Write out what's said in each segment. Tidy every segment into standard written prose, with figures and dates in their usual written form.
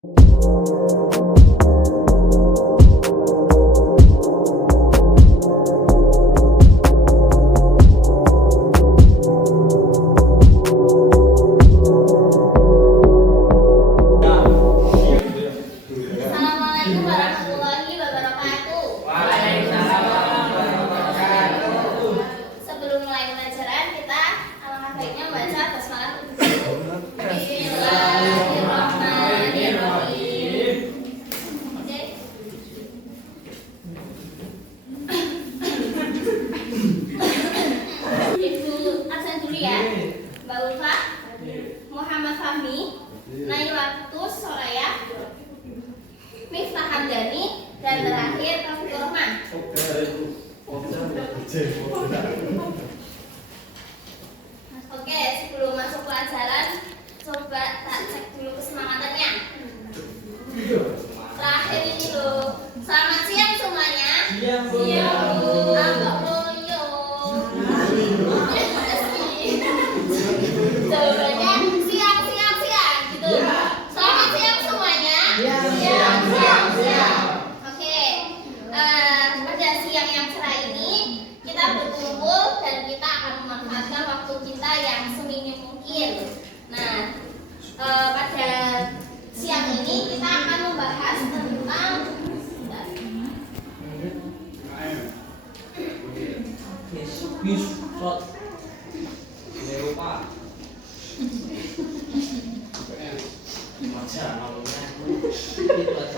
Assalamualaikum warahmatullahi wabarakatuh. Waalaikumsalam warahmatullahi wabarakatuh. Sebelum mulai pelajaran, kita alangkah baiknya membaca basmalah terlebih dahulu. Bismillahirrahmanirrahim. Oke. Ibu absen dulu ya. Mbak Ulfa, Muhammad Fahmi, Nailatus Soraya, Miftah Hamdani, dan terakhir Taufikur Rahman. Oke, sebelum masuk pelajaran, coba tak cek dulu kesemangatannya. Terakhir ini loh. Selamat siang semuanya. Siang, Bu. Abang Loyo. Jawabannya siang gitu. Selamat siang semuanya. Siang. Oke. Pada siang yang cerah ini kita berkumpul dan kita akan memanfaatkan waktu kita yang seminim mungkin. Nah, pada siang ini kita akan membahas tentang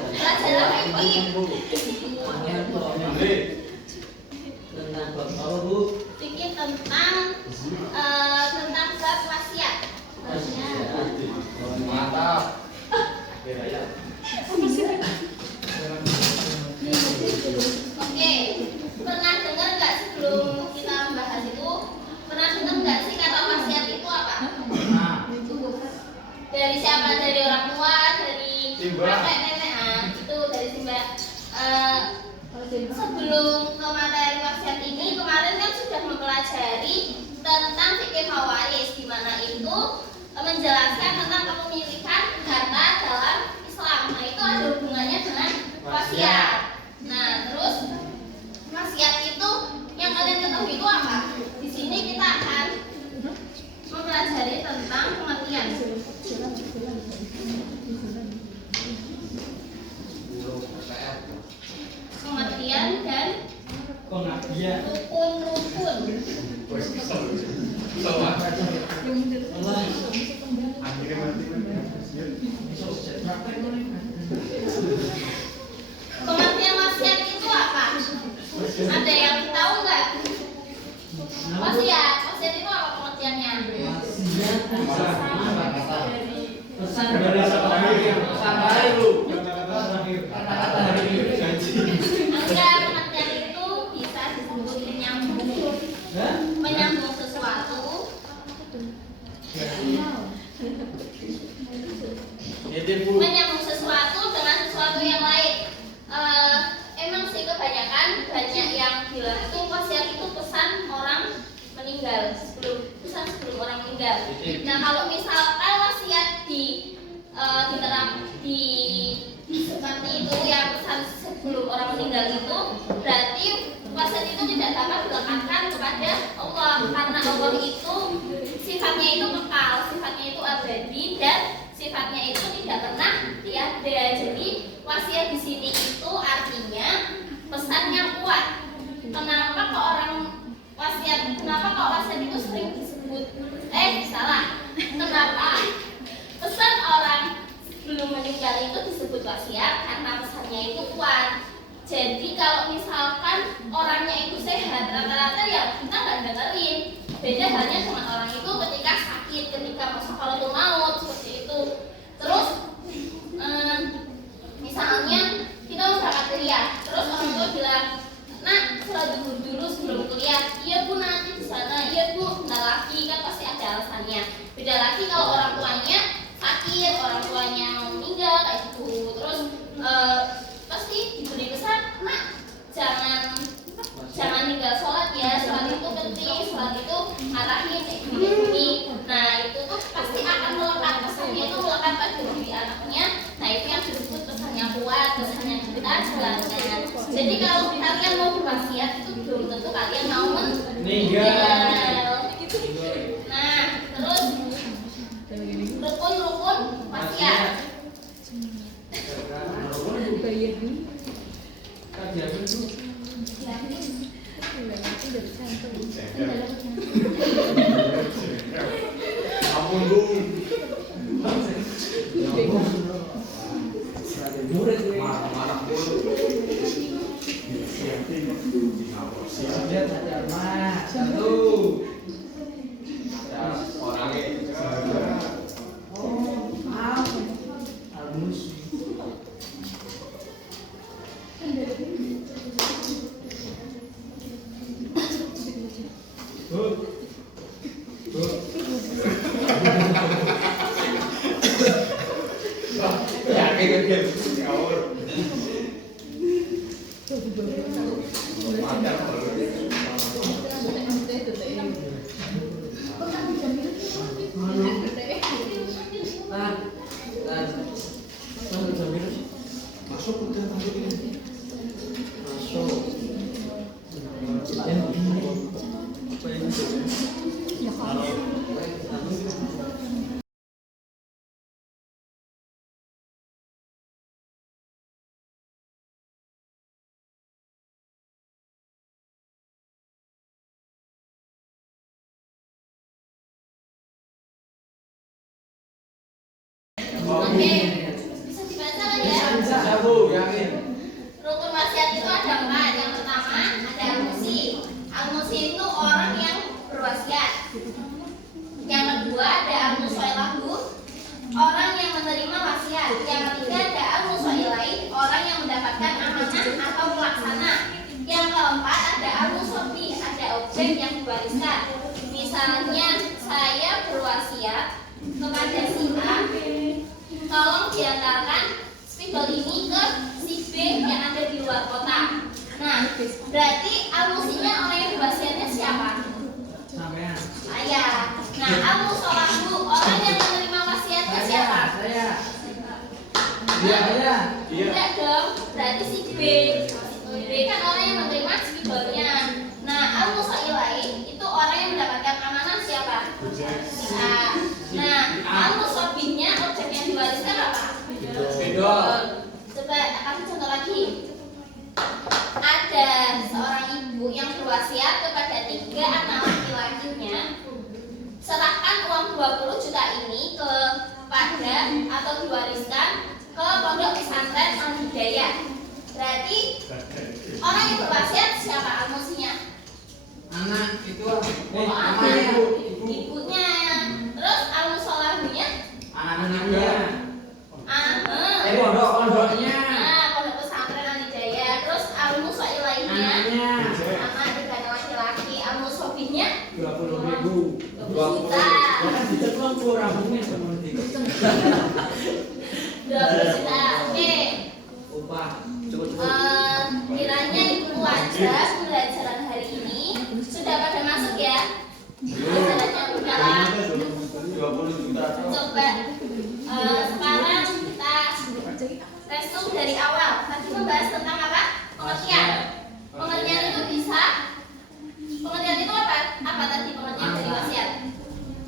pelajaran fikih tentang bab wasiat. Mantap. Oke, pernah dengar nggak sebelum kita membahas itu? Pernah dengar nggak sih kata wasiat itu apa? Dari siapa? Dari orang tua, dari kakek nenek? Itu dari Simba. Sebelum ke materi wasiat ini, kemarin kan sudah mempelajari tentang fikih mawaris, di mana itu menjelaskan tentang kepemilikan harta dalam Islam. Nah, itu ada hubungannya dengan wasiat. Nah, terus wasiat itu yang kalian ketahui itu apa? Di sini kita akan mempelajari tentang kematian. Kematian dan rukun-rukun. Kematian wasiat itu apa? Ada yang tahu nggak? Wasiat itu apa pengertiannya? Pesan dari pesan Bu. Enggak, pengertian itu bisa disebut menyambung sesuatu. Menyambung sesuatu dengan sesuatu yang lain. Emang sih kebanyakan banyak yang bilang itu wasiat itu pesan orang meninggal, sebelum orang meninggal. Nah, kalau misalkan wasiat seperti itu yang pesan sebelum orang meninggal itu, berarti wasiat itu tidak dapat dilekatkan kepada Allah, karena Allah itu sifatnya itu kekal, sifatnya itu abadi, dan sifatnya itu tidak pernah tiada. Jadi wasiat di sini itu artinya pesan yang kuat. Kenapa kok wasiat itu sering disebut salah. Kenapa pesan orang belum meninggal itu disebut wasiat? Karena pesannya itu kuat. Jadi kalau misalkan orangnya itu sehat, rata-rata ya kita nggak dengerin. Beda halnya dengan orang itu ketika sakit, ketika sakaratul maut seperti itu. Terus misalnya kita mau berangkat kuliah, terus orang tua bilang, "Nak, sholat zuhur dulu sebelum kuliah." "Iya Bu, nanti di sana." "Iya Bu." Nggak lagi, kan pasti ada alasannya. Beda lagi kalau orang tuanya sakit, orang tuanya mau meninggal kayak gitu. Terus pasti diberi pesan, "Nak, jangan ninggal sholat ya. Sholat itu penting. Sholat itu arahin ini." Nah, itu tuh pasti akan melekat, pesannya itu melekat pada diri anaknya. Nah, itu yang silakan. Jadi kalau kalian mau berwasiat itu belum tentu kalian mau meninggal. Nah, terus rukun-rukun wasiat. Ampun Bu. Marah-marah dulu. Lihat ada mas satu. Orangnya. Oh, maaf. Almus. Yakin kan dia ngawur. Masuk udah masuk ini. Masuk. Oke, bisa dibaca kan ya? Bisa Bu, yakin. Rukun wasiat itu ada 4. Yang pertama ada al-musi. Al-musi itu orang yang berwasiat. Yang kedua ada al-musailahu, orang yang menerima wasiat. Yang ketiga ada al-musailai, orang yang mendapatkan amanah atau pelaksana. Yang keempat ada al-musobi, ada objek yang diwariskan. Misalnya saya berwasiat kepada si A, tolong diantarkan spidol ini ke si B yang ada di luar kota. Nah, berarti al-musinya orang yang berwasiatnya siapa? Sampean. Saya. Nah, al-musolahu, orang yang menerima wasiatnya siapa? Saya. Dia saya. Tidak dong, berarti si B. B kan orang yang menerima spidolnya. Nah, al-musailai itu orang yang mendapatkan amanah siapa? Nah, al-musobihnya objek yang diwariskan apa? Spidol. Coba kasih contoh lagi. Ada seorang ibu yang berwasiat kepada 3 anak laki-lakinya, serahkan uang 20 juta ini kepada atau diwariskan ke pondok pesantren Al-Hidayah. Berarti orang yang berwasiat siapa al-musinya? Anak itu Ada ibunya. Terus al-musolahunya? anak-anaknya. Pondoknya. Nah, pondok pesantren Al-Hidayah. Terus al-musailainya? Anaknya. Anak 3 anak laki-laki. Al-musobihnya? 20.000. 20 juta. Kan diceklong Bu rambutnya seperti itu. 20 juta. Oke. Upah. Kiranya ibu wajah pembelajaran hari ini sudah pada masuk ya? Pelajarannya dalam. 20 juta. Coba sekarang kita resum dari awal. Tadi membahas tentang apa? Pengertian. Pengertian itu bisa. Pengertian itu apa? Apa tadi pengertian dari wasiat?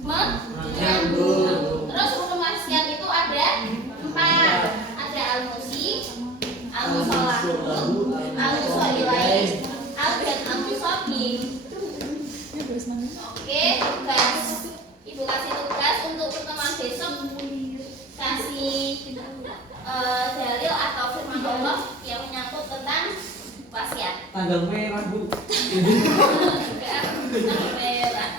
Menyambung. Terus rukun wasiat itu ada 4. Ada al-musi, al-musolahu, al-musoilai, dan al-musobi. Oke, tugas. Ibu kasih tugas untuk pertemuan besok. Kasih dalil atau firman Allah yang menyangkut tentang wasiat. Tanggal merah Bu. Enggak, tanggal merah.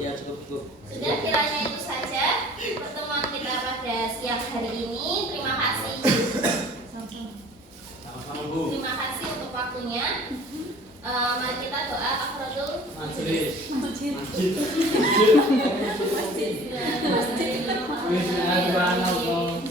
Ya cukup. Sudah, kiranya itu saja pertemuan kita pada siang hari ini. Terima kasih. Sama-sama Bu. Terima kasih untuk waktunya. Mari kita doa kafaratul Majelis. Masjid. Bismillahirrahmanirrahim.